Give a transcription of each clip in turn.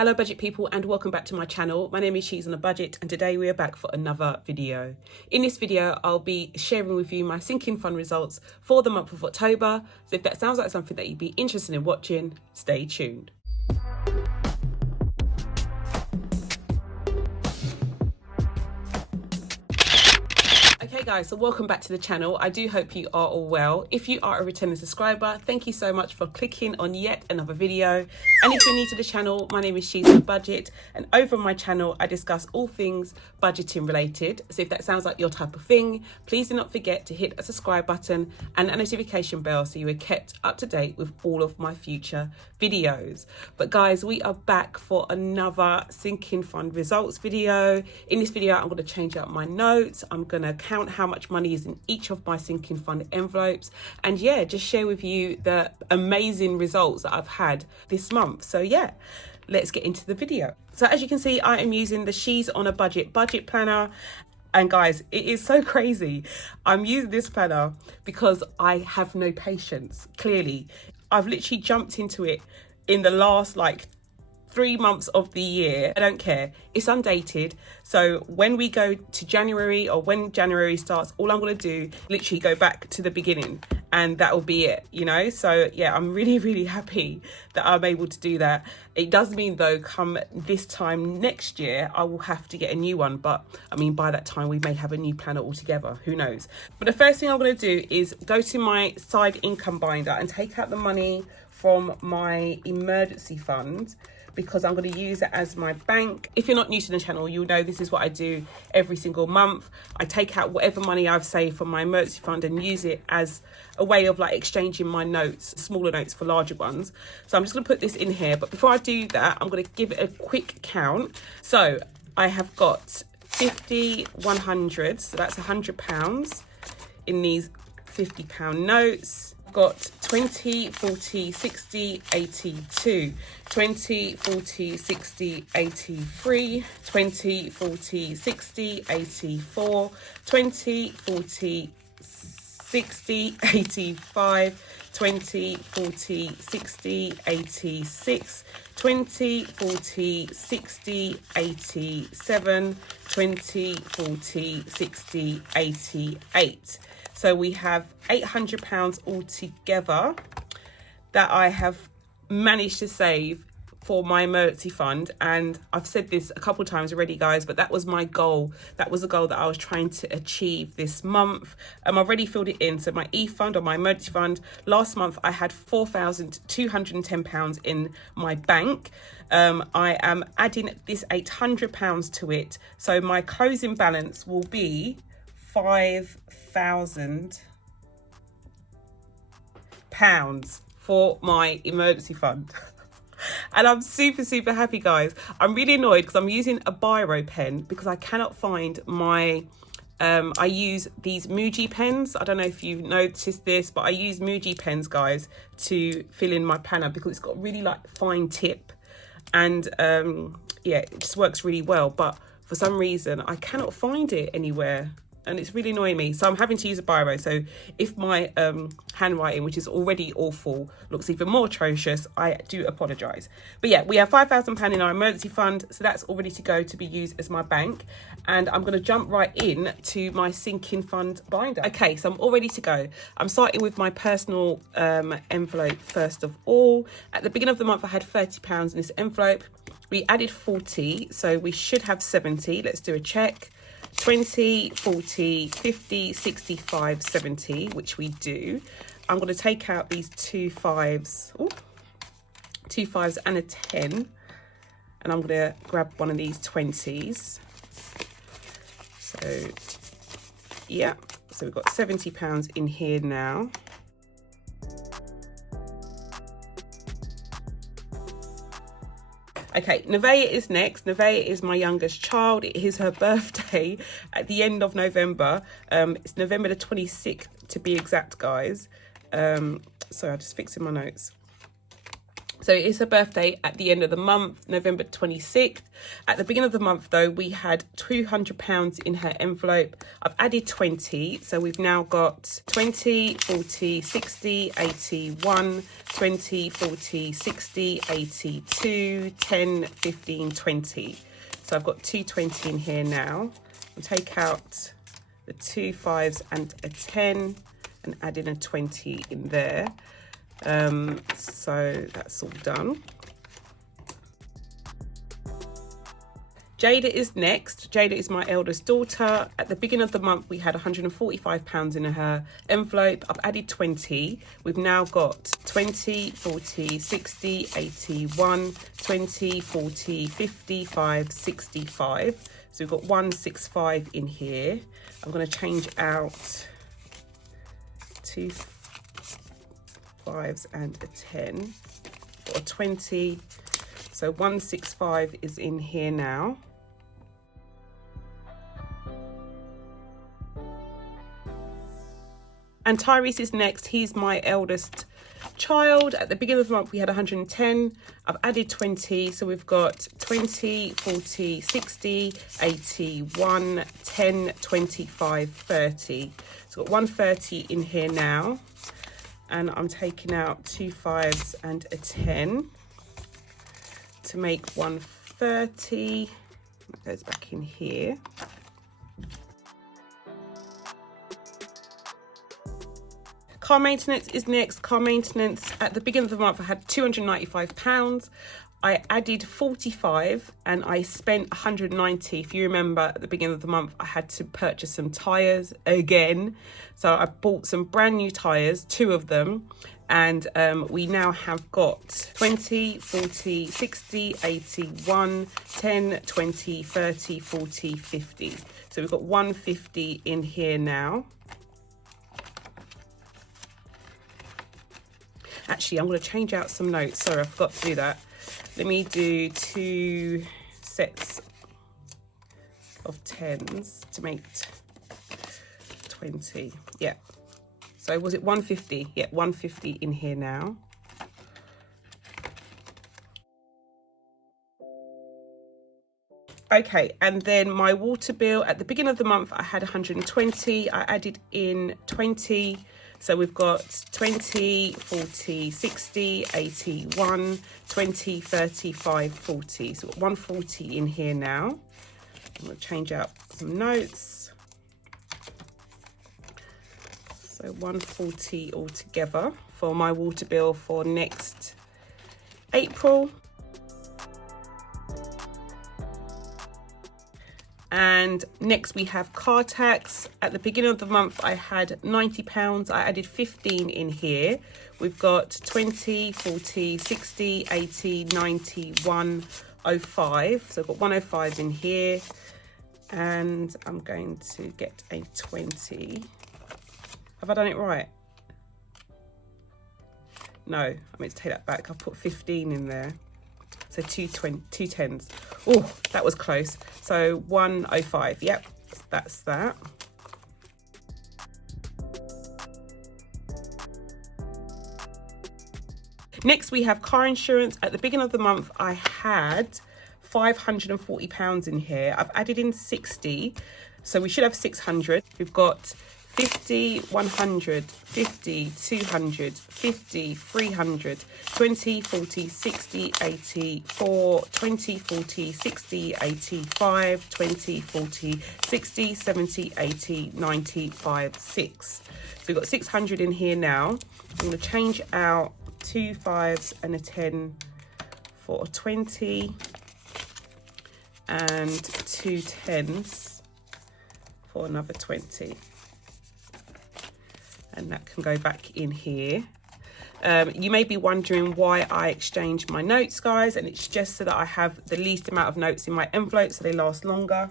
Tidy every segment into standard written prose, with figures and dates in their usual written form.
Hello budget people and welcome back to my channel. My name is She's on a Budget and today we are back for another video. In this video I'll be sharing with you my sinking fund results for the month of October. So if that sounds like something that you'd be interested in watching, stay tuned. Okay guys, so welcome back to the channel. I do hope you are all well. If you are a returning subscriber, thank you so much for clicking on yet another video. And if you're new to the channel, my name is She's on a Budget, and over on my channel I discuss all things budgeting related. So if that sounds like your type of thing, please do not forget to hit a subscribe button and a notification bell so you are kept up to date with all of my future videos. But guys, we are back for another sinking fund results video. In this video I'm going to change up my notes. I'm going to count how much money is in each of my sinking fund envelopes, and yeah, just share with you the amazing results that I've had this month. So yeah, let's get into the video. So as you can see, I am using the She's on a Budget planner. And guys, it is so crazy. I'm using this planner because I have no patience. Clearly, I've literally jumped into it in the last 3 months of the year. I don't care. It's undated. So when we go to January, or when January starts, all I'm going to do, literally go back to the beginning, and that will be it, you know? So yeah, I'm really happy that I'm able to do that. It does mean though, come this time next year, I will have to get a new one. But I mean, by that time we may have a new planner altogether, who knows? But the first thing I'm going to do is go to my side income binder and take out the money from my emergency fund, because I'm going to use it as my bank. If you're not new to the channel, you'll know this is what I do every single month. I take out whatever money I've saved from my emergency fund and use it as a way of exchanging my notes, smaller notes for larger ones. So I'm just going to put this in here. But before I do that, I'm going to give it a quick count. So I have got 50, 100, so that's £100 in these £50 notes. Got 20, 40, 60, 82, 20, 40, 60, 83, 20, 40, 60, 84, 20, 40, 60, 85, 20, 40, 60, 86, 20, 40, 60, 87, 20, 40, 60, 88. So we have £800 altogether that I have managed to save for my emergency fund. And I've said this a couple of times already, guys, but that was my goal. That was the goal that I was trying to achieve this month. I've already filled it in. So my e-fund, or my emergency fund, last month I had £4,210 in my bank. I am adding this £800 to it. So my closing balance will be £5,000 for my emergency fund. And I'm super happy, guys. I'm really annoyed because I'm using a biro pen because I cannot find my I use these Muji pens. I don't know if you've noticed this, but I use Muji pens, guys, to fill in my planner because it's got really fine tip, and yeah, it just works really well. But for some reason I cannot find it anywhere, and it's really annoying me. So I'm having to use a biro. So if my handwriting, which is already awful, looks even more atrocious, I do apologise. But yeah, we have £5,000 in our emergency fund. So that's all ready to go to be used as my bank. And I'm going to jump right in to my sinking fund binder. Okay, so I'm all ready to go. I'm starting with my personal envelope first of all. At the beginning of the month, I had £30 in this envelope. We added 40, so we should have 70. Let's do a check. 20, 40, 50, 65, 70, which we do. I'm going to take out these two fives and a 10, and I'm going to grab one of these 20s. So yeah, so we've got £70 in here now. Okay, Nevaeh is next. Nevaeh is my youngest child. It is her birthday at the end of November. It's November the 26th to be exact, guys. So I'm just fixing my notes. So it is her birthday at the end of the month, November 26th. At the beginning of the month though, we had £200 in her envelope. I've added 20, so we've now got 20, 40, 60, 81, 20, 40, 60, 82, 10, 15, 20. So I've got 220 in here now. I'll take out the 2 5s and a 10 and add in a 20 in there. So that's all done. Jada is next. Jada is my eldest daughter. At the beginning of the month, we had £145 in her envelope. I've added 20. We've now got 20, 40, 60, 81, 20, 40, 55, 65. So we've got 165 in here. I'm going to change out 2 5s and a 10 for a 20. So 165 is in here now. And Tyrese is next. He's my eldest child. At the beginning of the month, we had 110. I've added 20. So we've got 20, 40, 60, 81, 10, 25, 30. So we've got 130 in here now. And I'm taking out 2 5s and a 10 to make 130. That goes back in here. Car maintenance is next. Car maintenance, at the beginning of the month, I had £295. I added 45 and I spent 190. If you remember, at the beginning of the month, I had to purchase some tyres again. So I bought some brand new tyres, 2 of them. And we now have got 20, 40, 60, 81, 10, 20, 30, 40, 50. So we've got 150 in here now. Actually, I'm going to change out some notes. Sorry, I forgot to do that. Let me do 2 sets of 10s to make 20. Yeah. So was it 150? Yeah, 150 in here now. Okay, and then my water bill, at the beginning of the month, I had 120. I added in 20. So we've got 20, 40, 60, 81, 20, 35, 40. So we've got 140 in here now. I'm going to change out some notes. So 140 altogether for my water bill for next April. And next we have car tax. At the beginning of the month, I had £90. I added 15 in here. We've got 20, 40, 60, 80, 90, 105. So I've got 105 in here. And I'm going to get a 20. Have I done it right? No, I meant to take that back. I'll put 15 in there. So 2 10s. Oh, that was close. So 105. Yep, that's that. Next, we have car insurance. At the beginning of the month, I had £540 in here. I've added in 60. So we should have 600. We've got 50, 100, 50, 200, 50, 300, 20, 40, 60, 80, 4, 20, 40, 60, 85, 20, 40, 60, 70, 80, 95, 6. So we've got 600 in here now. I'm going to change out 2 5s and a 10 for a 20 and 2 10s for another 20. And that can go back in here. You may be wondering why I exchanged my notes, guys, and it's just so that I have the least amount of notes in my envelope so they last longer.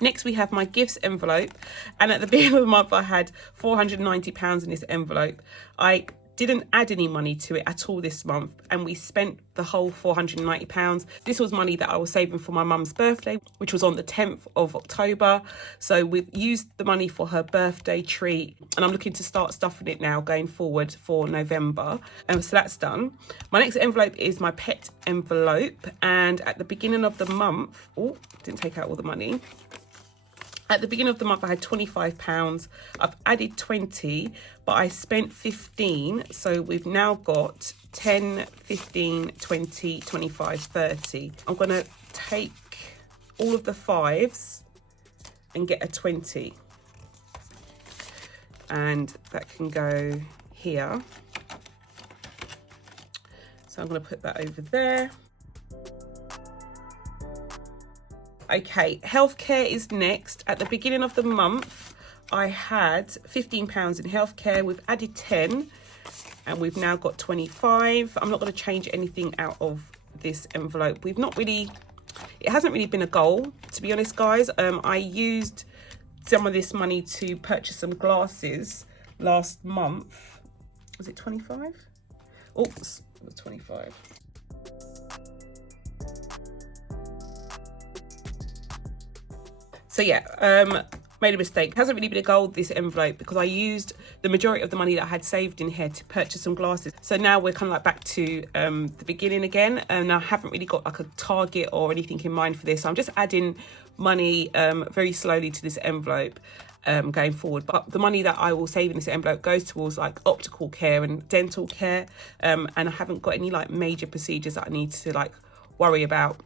Next, we have my gifts envelope, and at the beginning of the month, I had £490 in this envelope. I didn't add any money to it at all this month, and we spent the whole £490. This was money that I was saving for my mum's birthday, which was on the 10th of October. So we've used the money for her birthday treat, and I'm looking to start stuffing it now going forward for November. And so that's done. My next envelope is my pet envelope, and at the beginning of the month, oh, didn't take out all the money. At the beginning of the month, I had £25. I've added 20, but I spent 15. So we've now got 10, 15, 20, 25, 30. I'm going to take all of the 5s and get a 20. And that can go here. So I'm going to put that over there. Okay, healthcare is next. At the beginning of the month, I had £15 in healthcare. We've added 10 and we've now got 25. I'm not going to change anything out of this envelope. It hasn't really been a goal, to be honest, guys. I used some of this money to purchase some glasses last month. Was it 25? Oops, it was 25. So yeah, made a mistake. It hasn't really been a goal, this envelope, because I used the majority of the money that I had saved in here to purchase some glasses. So now we're kind of like back to the beginning again, and I haven't really got like a target or anything in mind for this. So I'm just adding money very slowly to this envelope going forward. But the money that I will save in this envelope goes towards like optical care and dental care, and I haven't got any like major procedures that I need to like worry about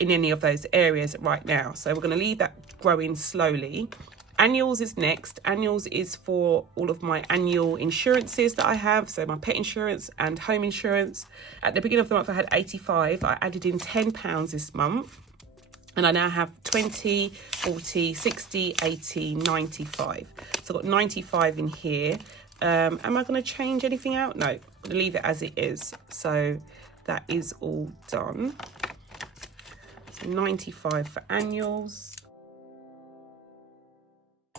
in any of those areas right now. So we're going to leave that growing slowly. Annuals is next. Annuals is for all of my annual insurances that I have. So my pet insurance and home insurance. At the beginning of the month, I had 85. I added in £10 this month. And I now have 20, 40, 60, 80, 95. So I've got 95 in here. Am I going to change anything out? No, I'm going to leave it as it is. So that is all done. 95 for annuals.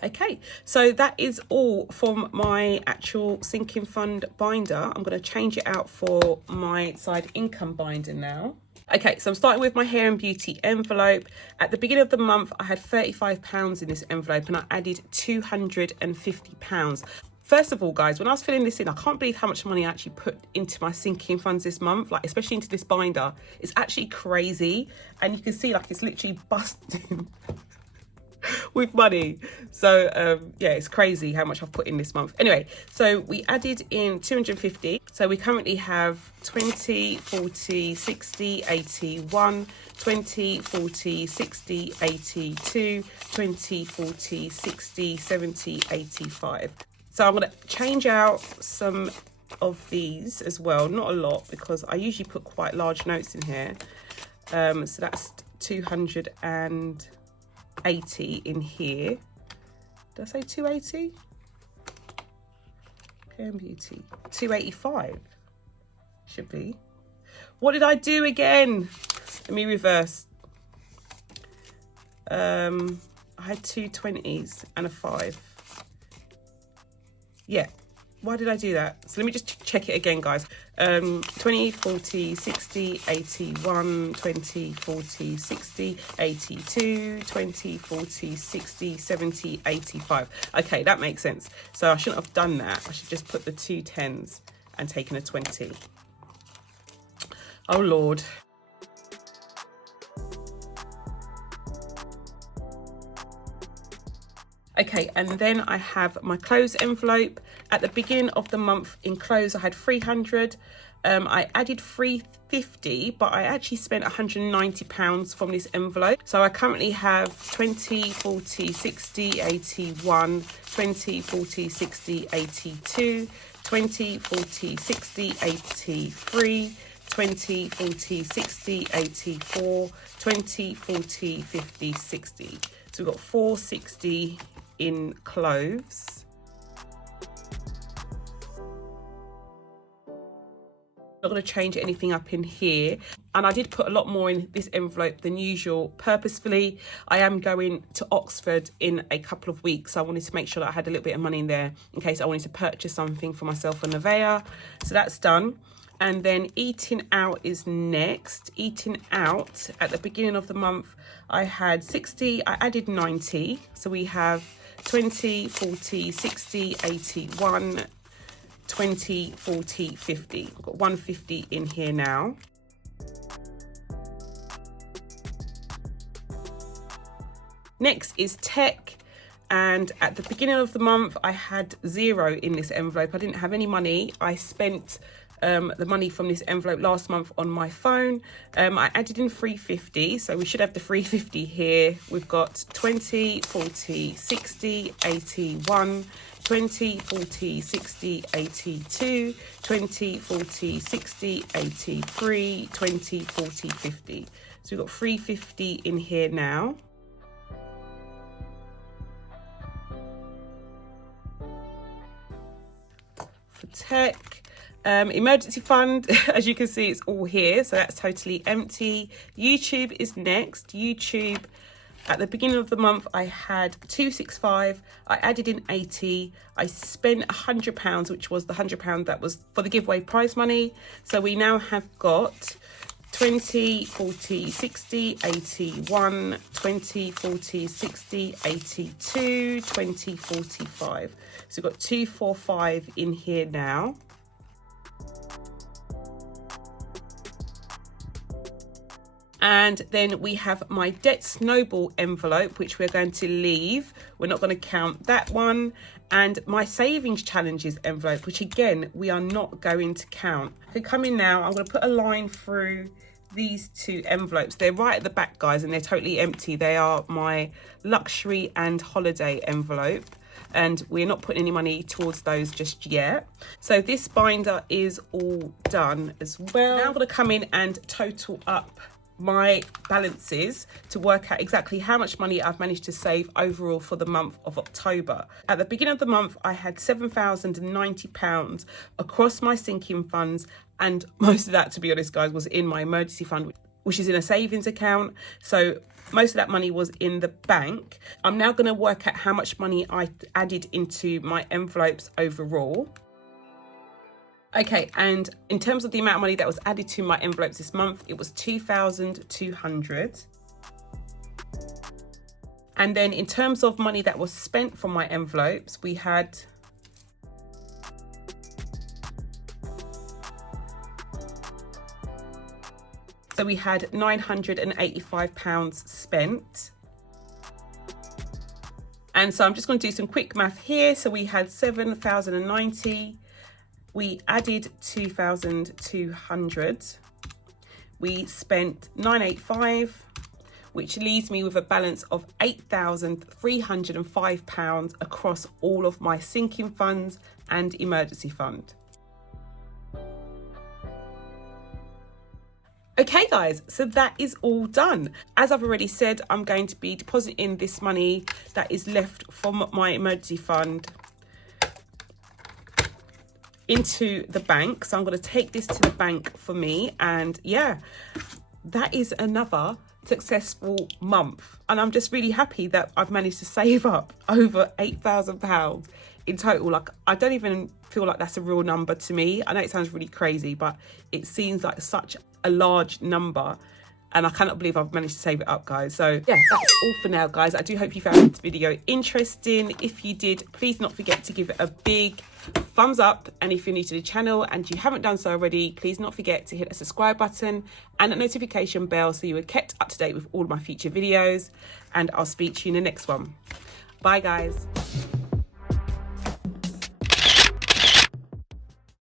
Okay, so that is all from my actual sinking fund binder. I'm going to change it out for my side income binder now. Okay, so I'm starting with my hair and beauty envelope. At the beginning of the month, I had £35 in this envelope and I added £250. First of all, guys, when I was filling this in, I can't believe how much money I actually put into my sinking funds this month, like especially into this binder. It's actually crazy. And you can see like it's literally busting with money. So yeah, it's crazy how much I've put in this month. Anyway, so we added in 250. So we currently have 20, 40, 60, 81, 20, 40, 60, 82, 20, 40, 60, 70, 85. So I'm going to change out some of these as well. Not a lot, because I usually put quite large notes in here. So that's 280 in here. Did I say 280? Hair and beauty. 285 should be. What did I do again? Let me reverse. I had two 20s and a 5. Yeah, why did I do that? So let me just check it again, guys. 20, 40, 60, 81, 20, 40, 60, 82, 20, 40, 60, 70, 85. Okay, that makes sense. So I shouldn't have done that. I should just put the two 10s and taken a 20. Oh, Lord. Okay, and then I have my clothes envelope. At the beginning of the month in clothes, I had 300. I added 350, but I actually spent £190 from this envelope. So I currently have 20, 40, 60, 81, 20, 40, 60, 82, 20, 40, 60, 83, 20, 40, 60, 84, 20, 40, 50, 60. So we've got 460 in clothes. Not going to change anything up in here. And I did put a lot more in this envelope than usual purposefully. I am going to Oxford in a couple of weeks, so I wanted to make sure that I had a little bit of money in there in case I wanted to purchase something for myself and Nevaeh. So that's done. And then eating out is next. Eating out, at the beginning of the month, I had 60, I added 90. So we have 20, 40, 60, 80, 1, 20, 40, 50. I've got 150 in here now. Next is tech. And at the beginning of the month, I had 0 in this envelope. I didn't have any money. I spent the money from this envelope last month on my phone. I added in 350, so we should have the 350 here. We've got 20, 40, 60, 81, 20, 40, 60, 82, 20, 40, 60, 83, 20, 40, 50. So we've got 350 in here now. For tech, emergency fund, as you can see, it's all here, so that's totally empty. YouTube is next. YouTube, at the beginning of the month, I had 265. I added in 80. I spent £100, which was the £100 that was for the giveaway prize money. So we now have got 20, 40, 60, 81, 20, 40, 60, 82, 20, 45. So we've got 245 in here now. And then we have my debt snowball envelope, which we're going to leave. We're not going to count that one. And my savings challenges envelope, which again, we are not going to count. Okay, come in now. I'm going to put a line through these 2 envelopes. They're right at the back, guys, and they're totally empty. They are my luxury and holiday envelope, and we're not putting any money towards those just yet. So this binder is all done as well. Now I'm going to come in and total up my balances to work out exactly how much money I've managed to save overall for the month of October. At the beginning of the month, I had £7,090 across my sinking funds, and most of that, to be honest, guys, was in my emergency fund, which is in a savings account. So most of that money was in the bank. I'm now going to work out how much money I added into my envelopes overall. Okay, and in terms of the amount of money that was added to my envelopes this month, it was 2,200. And then in terms of money that was spent from my envelopes, we had £985 spent. And so I'm just going to do some quick math here. So we had 7,090. We added 2,200. We spent 985, which leaves me with a balance of £8,305 across all of my sinking funds and emergency fund. Okay guys, so that is all done. As I've already said, I'm going to be depositing this money that is left from my emergency fund into the bank. So I'm going to take this to the bank for me, and yeah, that is another successful month, and I'm just really happy that I've managed to save up over £8,000 in total. Like, I don't even feel like that's a real number to me. I know it sounds really crazy, but it seems like such a large number, and I cannot believe I've managed to save it up, guys. So yeah, that's all for now, guys. I do hope you found this video interesting. If you did, please not forget to give it a big thumbs up, and if you're new to the channel and you haven't done so already, please not forget to hit the subscribe button and the notification bell so you are kept up to date with all of my future videos, and I'll speak to you in the next one. Bye guys.